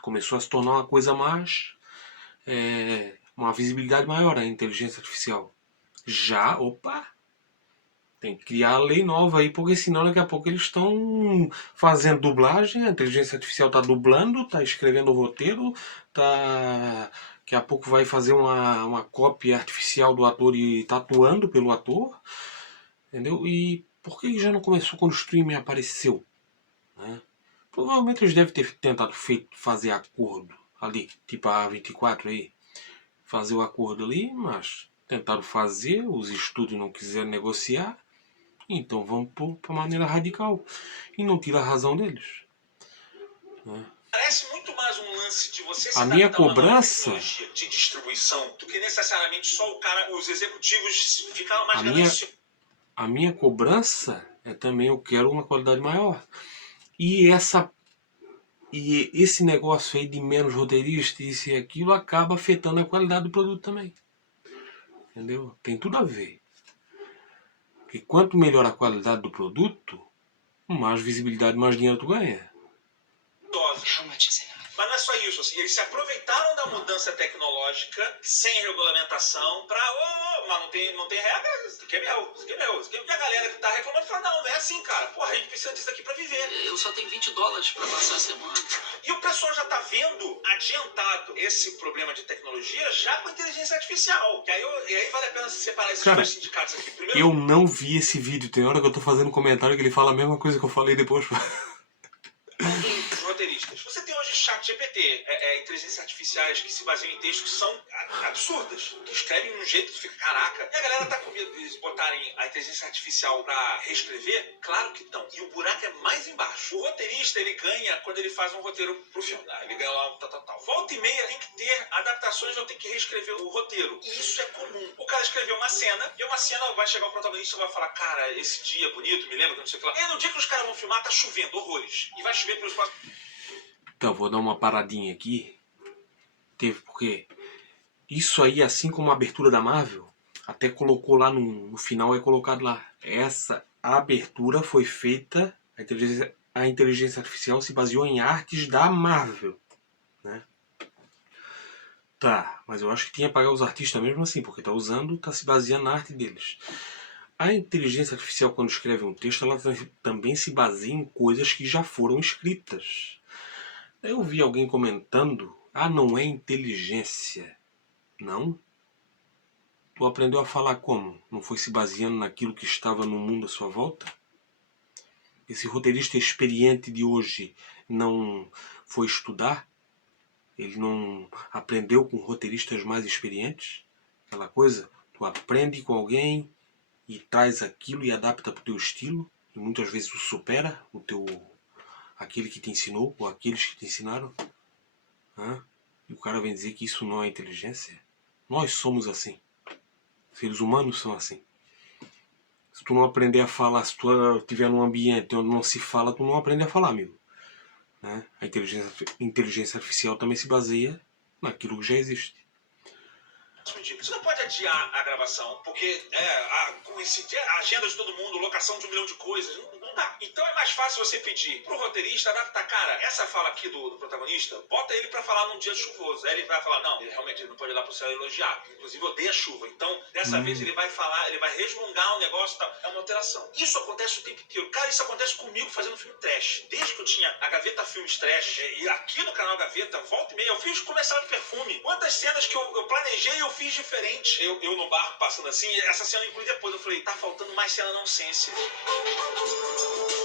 Começou a se tornar uma coisa mais... uma visibilidade maior a inteligência artificial. Tem que criar a lei nova aí, porque senão daqui a pouco eles estão fazendo dublagem, a inteligência artificial está dublando, está escrevendo o roteiro, daqui a pouco vai fazer uma cópia artificial do ator e tá atuando pelo ator, entendeu? E por que já não começou quando o streaming apareceu, né? Provavelmente eles devem ter tentado fazer acordo ali, tipo a A24 aí, fazer o acordo ali, mas tentaram fazer, os estúdios não quiseram negociar, então vamos para maneira radical e não tira a razão deles, né? Parece muito mais um lance de você se a minha adaptar a uma nova cobrança tecnologia de distribuição do que necessariamente só os executivos ficaram mais a minha cobrança é também, eu quero uma qualidade maior, e esse negócio aí de menos roteirista, isso e aquilo, acaba afetando a qualidade do produto também. Entendeu? Tem tudo a ver. Porque quanto melhor a qualidade do produto, mais visibilidade, mais dinheiro tu ganha. Mas não é só isso, assim, eles se aproveitaram da mudança tecnológica sem regulamentação pra, mas não tem regra, isso aqui é meu, isso aqui é meu. Isso aqui é... E a galera que tá reclamando fala, não é assim, cara. Porra, a gente precisa disso aqui pra viver. Eu só tenho $20 pra passar a semana. E o pessoal já tá vendo adiantado esse problema de tecnologia já com inteligência artificial. E aí vale a pena separar esses dois sindicatos aqui. Primeiro, eu não vi esse vídeo. Tem hora que eu tô fazendo comentário que ele fala a mesma coisa que eu falei depois. os roteiristas. Você tem hoje chat GPT, inteligências artificiais que se baseiam em textos que são absurdas, que escrevem de um jeito que fica caraca. E a galera tá com medo de eles botarem a inteligência artificial pra reescrever? Claro que estão. E o buraco é mais embaixo. O roteirista, ele ganha quando ele faz um roteiro pro filme. Ele ganha lá um tal. Volta e meia tem que ter adaptações, eu tenho que reescrever o roteiro. E isso é comum. O cara escreveu uma cena, e uma cena vai chegar o protagonista e vai falar, cara, esse dia bonito, me lembra que não sei o que lá. E no dia que os caras vão filmar, tá chovendo, horrores. E vai chover pelos próximos... Então, vou dar uma paradinha aqui. Porque isso aí, assim como a abertura da Marvel, até colocou lá no final, é colocado lá. Essa abertura foi feita, a inteligência artificial se baseou em artes da Marvel, né? Tá, mas eu acho que tinha que pagar os artistas mesmo assim, porque tá se baseando na arte deles. A inteligência artificial, quando escreve um texto, ela também se baseia em coisas que já foram escritas. Eu vi alguém comentando, não é inteligência. Não? Tu aprendeu a falar como? Não foi se baseando naquilo que estava no mundo à sua volta? Esse roteirista experiente de hoje não foi estudar? Ele não aprendeu com roteiristas mais experientes? Aquela coisa, tu aprende com alguém e traz aquilo e adapta para o teu estilo, e muitas vezes tu supera aquele que te ensinou, ou aqueles que te ensinaram. E o cara vem dizer que isso não é inteligência? Nós somos assim. Seres humanos são assim. Se tu não aprender a falar, se tu estiver num ambiente onde não se fala, tu não aprende a falar, amigo. A inteligência artificial também se baseia naquilo que já existe. Você não pode adiar a gravação, porque coincidir a agenda de todo mundo, locação de 1 milhão de coisas, não dá. Então é mais fácil você pedir pro roteirista adaptar, cara, essa fala aqui do protagonista, bota ele pra falar num dia chuvoso. Aí ele vai falar, não, ele realmente não pode olhar pro céu e elogiar, inclusive odeia chuva. Então, dessa vez ele vai falar, ele vai resmungar um negócio e tal. É uma alteração. Isso acontece o tempo inteiro. Cara, isso acontece comigo fazendo filme trash. Desde que eu tinha a Gaveta Filmes Trash, e aqui no canal Gaveta, volta e meia, eu fiz comercial de perfume. Quantas cenas que eu planejei, eu fiz diferente. Eu no barco passando assim, essa cena eu incluí depois. Eu falei, tá faltando mais cena nonsense.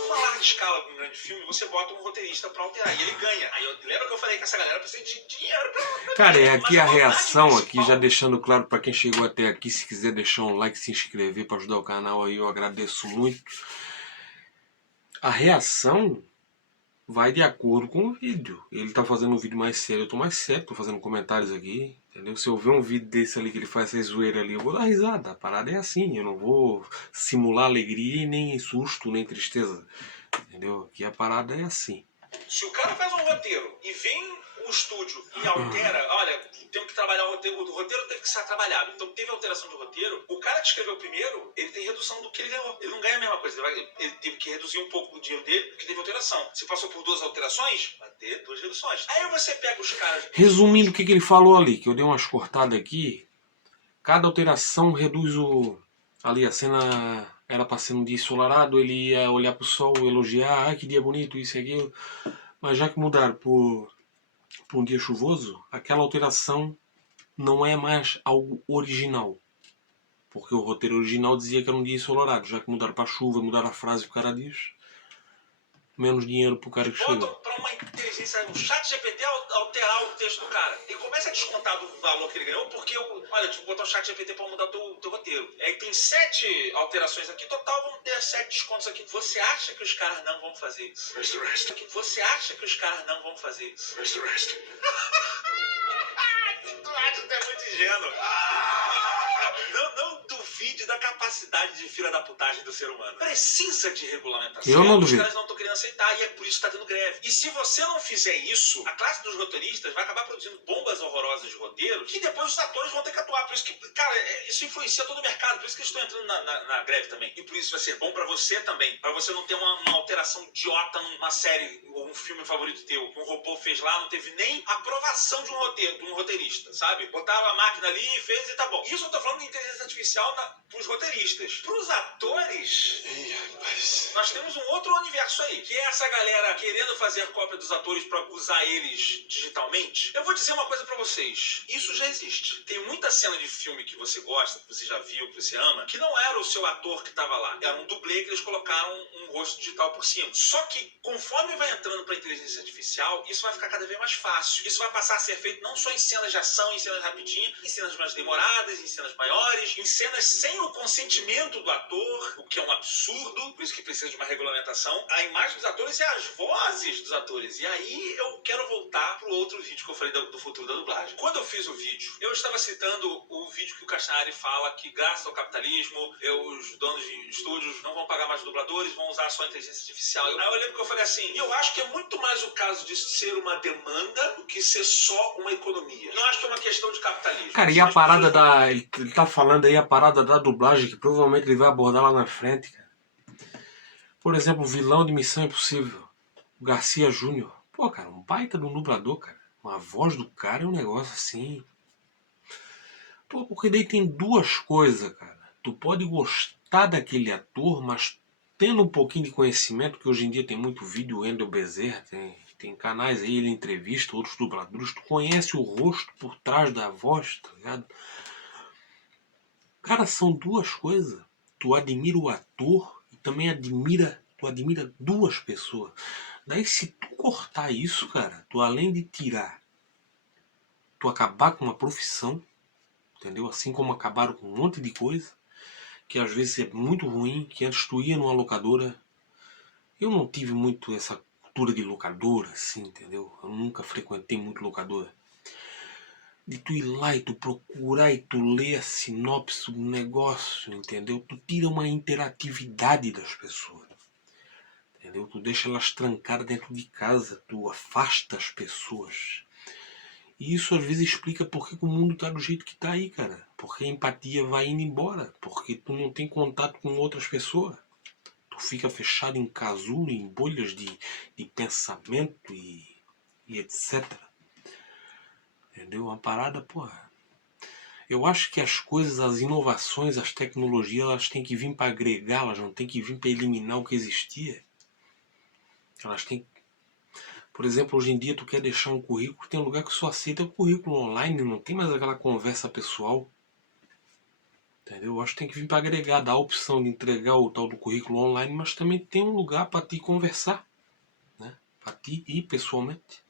Uma larga escala de um grande filme, você bota um roteirista pra alterar. E ele ganha. Aí lembra que eu falei que essa galera precisa de dinheiro pra cara, é aqui a reação, aqui já deixando claro pra quem chegou até aqui, se quiser deixar um like, se inscrever pra ajudar o canal aí, eu agradeço muito. A reação vai de acordo com o vídeo. Ele tá fazendo um vídeo mais sério, eu tô mais sério, tô fazendo comentários aqui, entendeu? Se eu ver um vídeo desse ali que ele faz essa zoeira ali, eu vou dar risada. A parada é assim, eu não vou simular alegria, nem susto, nem tristeza, entendeu? Aqui a parada é assim. Se o cara faz um roteiro e vem o estúdio e altera, olha, temos que trabalhar o roteiro teve que ser trabalhado, então teve alteração de roteiro, o cara que escreveu primeiro, ele tem redução do que ele ganhou. Ele não ganha a mesma coisa, ele teve que reduzir um pouco o dinheiro dele, porque teve alteração. Se passou por 2 alterações, vai ter 2 reduções. Aí você pega os caras... Resumindo o que ele falou ali, que eu dei umas cortadas aqui, cada alteração reduz ali a cena... Era pra ser um dia ensolarado, ele ia olhar pro sol, elogiar, que dia bonito, isso e aquilo. Mas já que mudaram por um dia chuvoso, aquela alteração não é mais algo original. Porque o roteiro original dizia que era um dia ensolarado. Já que mudaram pra chuva, mudaram a frase que o cara diz, menos dinheiro pro cara que chegou. Botam pra uma inteligência, um chat GPT alterar o texto do cara. Ele começa a descontar do valor que ele ganhou, porque, olha, tipo, botar o chat GPT pra mudar o teu roteiro. Aí tem 7 alterações aqui, total vão ter 7 descontos aqui. Você acha que os caras não vão fazer isso? Você acha que os caras não vão fazer isso? Tu acha que é muito ingênuo. Não feed da capacidade de filha da putagem do ser humano. Precisa de regulamentação. Eu não Os duvido. caras não estão querendo aceitar e é por isso que tá tendo greve. E se você não fizer isso, a classe dos roteiristas vai acabar produzindo bombas horrorosas de roteiro que depois os atores vão ter que atuar. Por isso que, cara, isso influencia todo o mercado. Por isso que eles estão entrando na greve também. E por isso vai ser bom pra você também. Pra você não ter uma alteração idiota numa série ou um filme favorito teu. Que um robô fez lá, não teve nem aprovação de um roteirista, sabe? Botaram a máquina ali, fez e tá bom. Isso eu tô falando de inteligência artificial pros roteiristas. Pros atores, nós temos um outro universo aí, que é essa galera querendo fazer cópia dos atores pra usar eles digitalmente. Eu vou dizer uma coisa pra vocês. Isso já existe. Tem muita cena de filme que você gosta, que você já viu, que você ama, que não era o seu ator que tava lá. Era um dublê que eles colocaram um rosto digital por cima. Só que, conforme vai entrando pra inteligência artificial, isso vai ficar cada vez mais fácil. Isso vai passar a ser feito não só em cenas de ação, em cenas rapidinhas, em cenas mais demoradas, em cenas maiores, em cenas sem o consentimento do ator, o que é um absurdo, por isso que precisa de uma regulamentação. A imagem dos atores e as vozes dos atores. E aí eu quero voltar pro outro vídeo que eu falei do futuro da dublagem. Quando eu fiz o vídeo, eu estava citando o vídeo que o Castanhari fala que, graças ao capitalismo, os donos de estúdios não vão pagar mais dubladores, vão usar só a inteligência artificial. Aí eu lembro que eu falei assim, eu acho que é muito mais o caso de ser uma demanda do que ser só uma economia. Não acho que é uma questão de capitalismo. Cara, e a parada da... Ele tá falando aí a parada da dublagem, que provavelmente ele vai abordar lá na frente, cara. Por exemplo, o vilão de Missão Impossível, o Garcia Júnior. Pô, cara, um baita de um dublador, cara. A voz do cara é um negócio assim... Pô, porque daí tem duas coisas, cara. Tu pode gostar daquele ator, mas tendo um pouquinho de conhecimento, que hoje em dia tem muito vídeo, o Wendel Bezerra, tem canais aí, ele entrevista outros dubladores, tu conhece o rosto por trás da voz, tá ligado? Cara, são duas coisas. Tu admira o ator e também tu admira duas pessoas. Daí se tu cortar isso, cara, tu além de tirar, tu acabar com uma profissão, entendeu? Assim como acabaram com um monte de coisa, que às vezes é muito ruim, que antes tu ia numa locadora. Eu não tive muito essa cultura de locadora, assim, entendeu? Eu nunca frequentei muito locadora. De tu ir lá e tu procurar e tu ler a sinopse do negócio, entendeu? Tu tira uma interatividade das pessoas, entendeu? Tu deixa elas trancadas dentro de casa, tu afasta as pessoas. E isso às vezes explica por que o mundo tá do jeito que tá aí, cara. Porque a empatia vai indo embora, porque tu não tem contato com outras pessoas. Tu fica fechado em casulo, em bolhas de pensamento e etc. Entendeu? Uma parada, porra. Eu acho que as coisas, as inovações, as tecnologias, elas têm que vir para agregar, elas não têm que vir para eliminar o que existia. Elas têm... Por exemplo, hoje em dia tu quer deixar um currículo, tem um lugar que só aceita o currículo online, não tem mais aquela conversa pessoal. Entendeu? Eu acho que tem que vir para agregar, dar a opção de entregar o tal do currículo online, mas também tem um lugar para ti conversar, né? Para ti ir pessoalmente.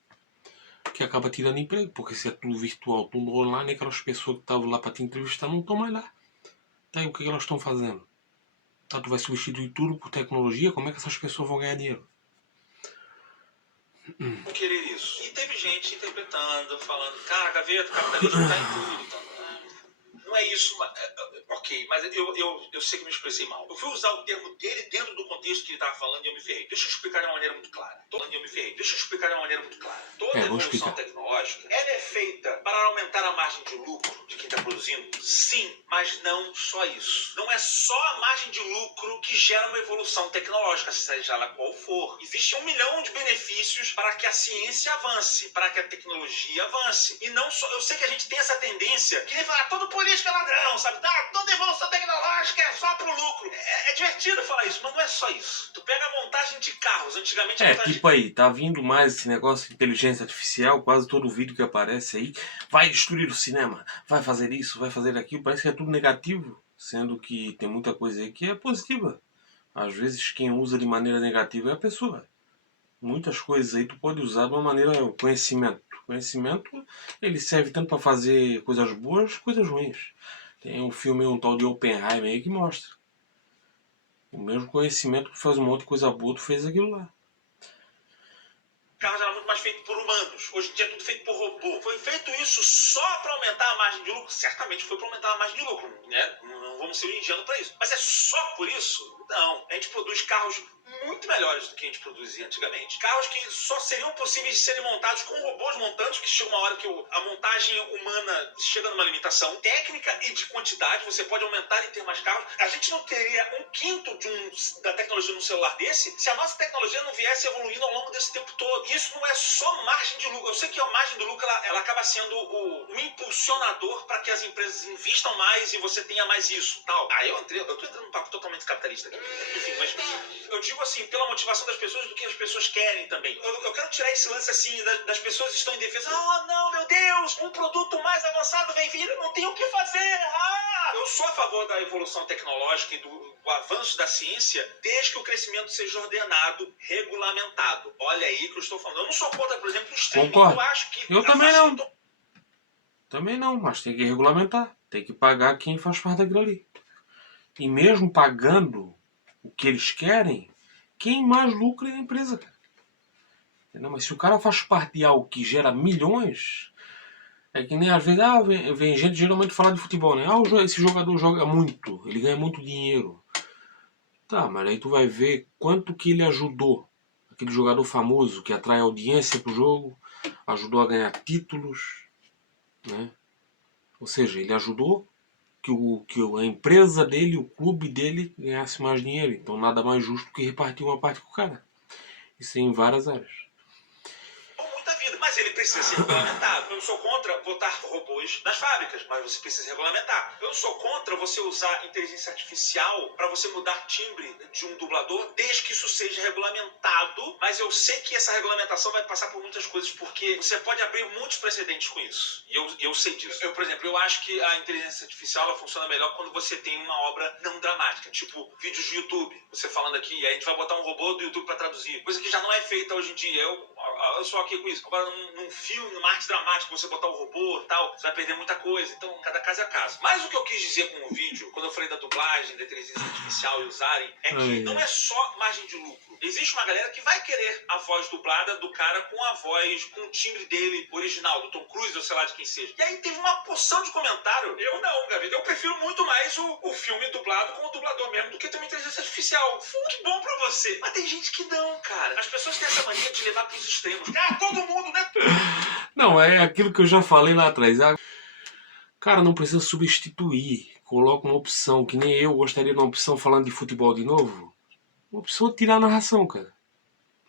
Que acaba tirando emprego, porque se é tudo virtual, tudo online, aquelas pessoas que estavam lá para te entrevistar não estão mais lá. Tá aí, o que elas estão fazendo? Tá, tu vai substituir tudo por tecnologia, como é que essas pessoas vão ganhar dinheiro? Não querer isso. E teve gente interpretando, falando, cara, Gaveta, o capitalismo tá em tudo, tá? Não é isso, ok, mas eu sei que me expressei mal. Eu fui usar o termo dele dentro do contexto que ele estava falando e eu me ferrei. Deixa eu explicar de uma maneira muito clara. Toda evolução tecnológica ela é feita para aumentar a margem de lucro de quem está produzindo? Sim, mas não só isso. Não é só a margem de lucro que gera uma evolução tecnológica, seja ela qual for. Existe 1 milhão de benefícios para que a ciência avance, para que a tecnologia avance. E não só... Eu sei que a gente tem essa tendência que ele fala, todo político é ladrão, sabe? Toda evolução tecnológica é só pro lucro. É divertido falar isso, mas não é só isso. Tu pega a montagem de carros, antigamente... Tipo aí, tá vindo mais esse negócio de inteligência artificial, quase todo vídeo que aparece aí, vai destruir o cinema, vai fazer isso, vai fazer aquilo, parece que é tudo negativo, sendo que tem muita coisa aí que é positiva. Às vezes quem usa de maneira negativa é a pessoa. Muitas coisas aí tu pode usar de uma maneira, o conhecimento. O conhecimento, ele serve tanto para fazer coisas boas, coisas ruins. Tem um filme, um tal de Oppenheimer aí que mostra. O mesmo conhecimento que faz um monte de coisa boa, tu fez aquilo lá. carros eram muito mais feitos por humanos. Hoje em dia é tudo feito por robô. Foi feito isso só para aumentar a margem de lucro? Certamente foi para aumentar a margem de lucro, né? Não vamos ser ingênuos para isso. Mas é só por isso? Não. A gente produz carros muito melhores do que a gente produzia antigamente. Carros que só seriam possíveis de serem montados com robôs montantes, que chega uma hora que a montagem humana chega numa limitação técnica e de quantidade. Você pode aumentar e ter mais carros. A gente não teria um quinto da tecnologia de um celular desse se a nossa tecnologia não viesse evoluindo ao longo desse tempo todo. E isso não é só margem de lucro. Eu sei que a margem de lucro ela acaba sendo o impulsionador para que as empresas investam mais e você tenha mais isso. Tal. Aí eu tô entrando num papo totalmente capitalista aqui. Enfim, mas eu digo assim, pela motivação das pessoas, do que as pessoas querem também. Eu quero tirar esse lance assim, das pessoas que estão em defesa. Ah, não, meu Deus, um produto mais avançado vem vir, eu não tenho o que fazer. Eu sou a favor da evolução tecnológica e do avanço da ciência, desde que o crescimento seja ordenado, regulamentado. Olha aí que eu estou falando. Eu não sou contra, por exemplo, o streaming. Concordo. Eu acho que... Eu também não. Também não, mas tem que regulamentar. Tem que pagar quem faz parte daquilo ali. E mesmo pagando o que eles querem, quem mais lucra é a empresa. Entendeu? Mas se o cara faz parte de algo que gera milhões, é que nem às vezes vem gente geralmente falar de futebol, né? Esse jogador joga muito, ele ganha muito dinheiro. Tá, mas aí tu vai ver quanto que ele ajudou. Aquele jogador famoso que atrai audiência pro jogo, ajudou a ganhar títulos, né? Ou seja, ele ajudou que a empresa dele, o clube dele ganhasse mais dinheiro. Então nada mais justo que repartir uma parte com o cara. Isso em várias áreas. Muita vida, mas ele precisa ser regulamentado. Eu sou contra botar robôs nas fábricas, mas você precisa regulamentar. Eu sou contra você usar inteligência artificial para você mudar timbre de um dublador, desde que isso seja regulamentado. Mas eu sei que essa regulamentação vai passar por muitas coisas, porque você pode abrir muitos precedentes com isso. E eu sei disso. Por exemplo, eu acho que a inteligência artificial ela funciona melhor quando você tem uma obra não dramática, tipo vídeos do YouTube. Você falando aqui, e aí a gente vai botar um robô do YouTube para traduzir. Coisa que já não é feita hoje em dia. Eu sou aqui com isso. Agora, num filme, numa arte dramática, você botar o robô e tal, você vai perder muita coisa. Então, cada caso é caso. Mas o que eu quis dizer com o vídeo, quando eu falei da dublagem, da inteligência artificial e usarem, é que não é só margem de lucro. Existe uma galera que vai querer a voz dublada do cara com a voz, com o timbre dele original, do Tom Cruise ou sei lá de quem seja. E aí teve uma porção de comentário. Eu não, Gaveta. Eu prefiro muito mais o filme dublado com o dublador mesmo do que ter uma inteligência artificial. Que bom pra você. Mas tem gente que não, cara. As pessoas têm essa mania de levar pros extremos. Todo mundo, né? Não, é aquilo que eu já falei lá atrás. Cara, não precisa substituir. Coloca uma opção, que nem eu gostaria de uma opção falando de futebol de novo. Uma opção é tirar a narração, cara.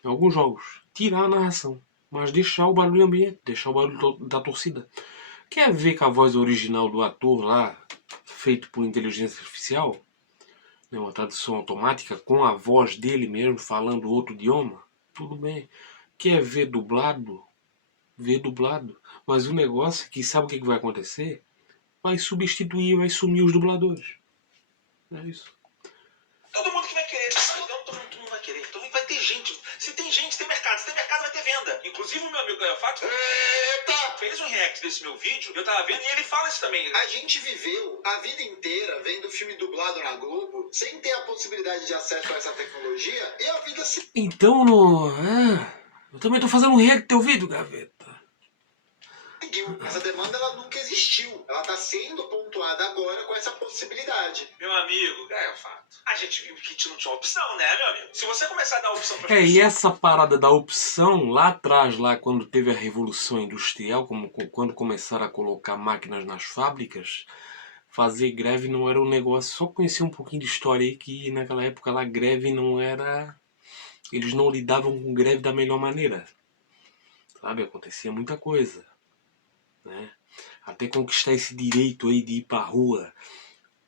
Em alguns jogos. Tirar a narração. Mas deixar o barulho ambiente, deixar o barulho da torcida. Quer ver com a voz original do ator lá, feito por inteligência artificial? Uma tradução automática, com a voz dele mesmo, falando outro idioma? Tudo bem. Quer ver dublado? Vê dublado. Mas o negócio é que sabe o que vai acontecer? Vai substituir, vai sumir os dubladores. É isso. Todo mundo que vai querer. Eu não tô falando que todo mundo vai querer. Então vai ter gente. Se tem gente, tem mercado. Se tem mercado, vai ter venda. Inclusive o meu amigo Gaiofato fez um react desse meu vídeo. Eu tava vendo e ele fala isso também. A gente viveu a vida inteira vendo filme dublado na Globo, sem ter a possibilidade de acesso a essa tecnologia, e a vida se... Então, eu também tô fazendo um react do teu vídeo, Gaveta. Essa demanda ela nunca existiu. Ela está sendo pontuada agora com essa possibilidade. Meu amigo, Gaiofato, a gente viu que a gente não tinha opção, né, meu amigo? Se você começar a dar opção pra E essa parada da opção, lá atrás, lá quando teve a Revolução Industrial, quando começaram a colocar máquinas nas fábricas, fazer greve não era um negócio... Só conhecer um pouquinho de história aí, que naquela época lá greve não era... Eles não lidavam com greve da melhor maneira. Sabe, acontecia muita coisa. Né? Até conquistar esse direito aí de ir pra rua,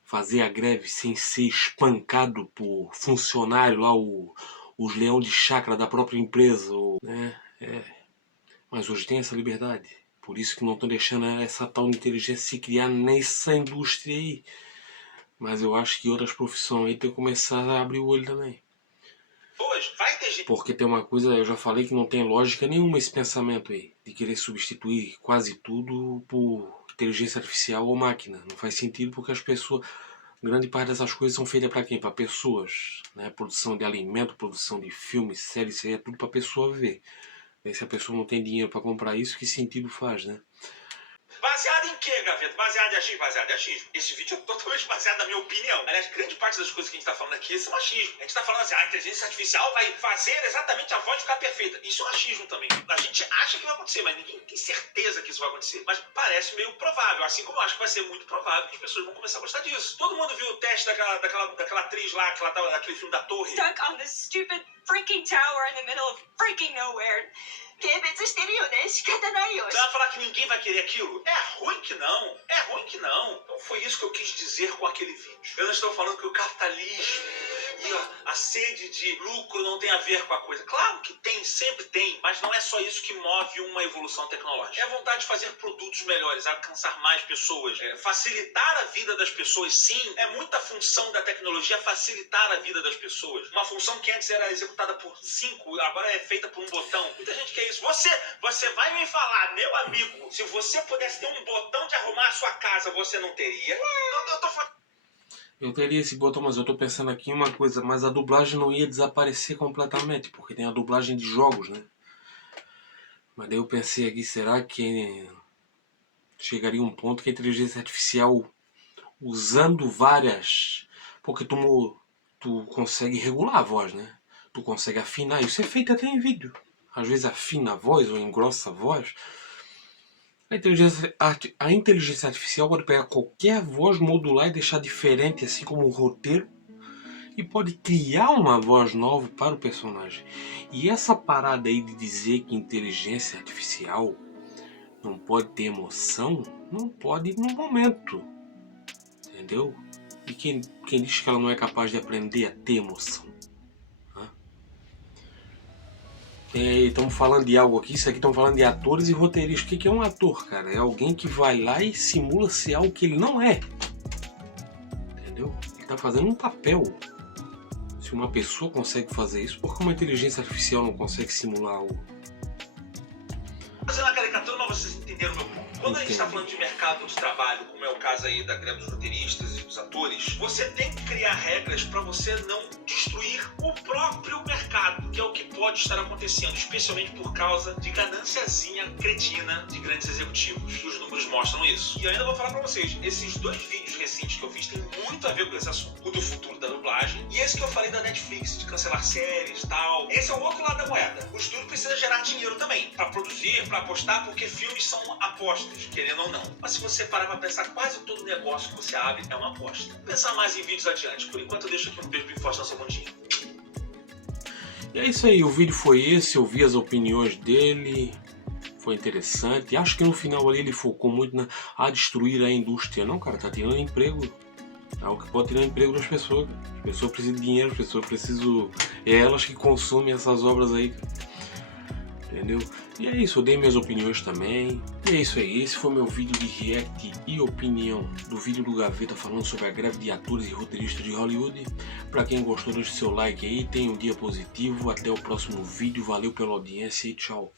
fazer a greve sem ser espancado por funcionário lá, os leão de chácara da própria empresa, né? Mas hoje tem essa liberdade, por isso que não estão deixando essa tal inteligência se criar nessa indústria aí. Mas eu acho que outras profissões aí tem que começar a abrir o olho também. Hoje vai ter gente. Porque tem uma coisa, eu já falei que não tem lógica nenhuma esse pensamento aí, de querer substituir quase tudo por inteligência artificial ou máquina. Não faz sentido porque as pessoas, grande parte dessas coisas são feitas para quem? Para pessoas, né? Produção de alimento, produção de filmes, séries, isso aí é tudo para pessoa ver. Aí se a pessoa não tem dinheiro para comprar isso, que sentido faz, né? Baseado em quê, Gaveta? Baseado em achismo? Baseado em achismo. Esse vídeo é totalmente baseado na minha opinião. Aliás, grande parte das coisas que a gente tá falando aqui são achismo. A gente tá falando assim, a inteligência artificial vai fazer exatamente a voz ficar perfeita. Isso é um achismo também. A gente acha que vai acontecer, mas ninguém tem certeza que isso vai acontecer. Mas parece meio provável, assim como eu acho que vai ser muito provável que as pessoas vão começar a gostar disso. Todo mundo viu o teste daquela atriz lá, que ela tava naquele filme da torre. Stuck on this stupid freaking tower in the middle of freaking nowhere. Você vai falar que ninguém vai querer aquilo? É ruim que não. É ruim que não. Então foi isso que eu quis dizer com aquele vídeo. Eu não estou falando que o capitalismo e a sede de lucro não tem a ver com a coisa. Claro que tem, sempre tem, mas não é só isso que move uma evolução tecnológica. É a vontade de fazer produtos melhores, alcançar mais pessoas, facilitar a vida das pessoas. Sim, é muita função da tecnologia facilitar a vida das pessoas. Uma função que antes era executada por 5, agora é feita por um botão. Muita gente quer isso. Você vai me falar, meu amigo, se você pudesse ter um botão de arrumar a sua casa, você não teria? Eu tô falando. Eu teria esse botão, mas eu tô pensando aqui em uma coisa, mas a dublagem não ia desaparecer completamente, porque tem a dublagem de jogos, né? Mas daí eu pensei aqui, será que chegaria um ponto que a inteligência artificial, usando várias... Porque tu consegue regular a voz, né? Tu consegue afinar, isso é feito até em vídeo. Às vezes afina a voz ou engrossa a voz. A inteligência artificial pode pegar qualquer voz, modular e deixar diferente, assim como o roteiro, e pode criar uma voz nova para o personagem. E essa parada aí de dizer que inteligência artificial não pode ter emoção, não pode no momento, entendeu? E quem diz que ela não é capaz de aprender a ter emoção? Estamos falando de algo aqui, isso aqui estamos falando de atores e roteiristas. O que é um ator, cara? É alguém que vai lá e simula ser algo que ele não é. Entendeu? Ele está fazendo um papel. Se uma pessoa consegue fazer isso, por que uma inteligência artificial não consegue simular algo? Fazendo uma caricatura, mas vocês entenderam o meu ponto. Quando a gente está falando de mercado de trabalho, como é o caso aí da greve dos roteiristas e dos atores, você tem que criar regras para você não destruir o próprio mercado, que é o que pode estar acontecendo, especialmente por causa de ganânciazinha cretina de grandes executivos. E os números mostram isso. E eu ainda vou falar para vocês, esses 2 vídeos recentes que eu fiz têm muito a ver com esse assunto. O do futuro da dublagem e esse que eu falei da Netflix, de cancelar séries e tal. Esse é o outro lado da moeda. O estúdio precisa gerar dinheiro também, para produzir, para apostar, porque filmes são apostas, querendo ou não. Mas se você parar para pensar, quase todo negócio que você abre é uma aposta. Vou pensar mais em vídeos adiante. Por enquanto eu deixo aqui um beijo bem forte na sua bundinha. E é isso aí, o vídeo foi esse, eu vi as opiniões dele, foi interessante. Acho que no final ali ele focou muito a destruir a indústria. Não, cara, tá tirando emprego. É algo que pode tirar emprego das pessoas. As pessoas precisam de dinheiro, as pessoas precisam... É elas que consomem essas obras aí, entendeu? E é isso, eu dei minhas opiniões também. E é isso aí, esse foi meu vídeo de react e opinião do vídeo do Gaveta falando sobre a greve de atores e roteiristas de Hollywood. Pra quem gostou, deixe seu like aí, tenha um dia positivo, até o próximo vídeo, valeu pela audiência e tchau.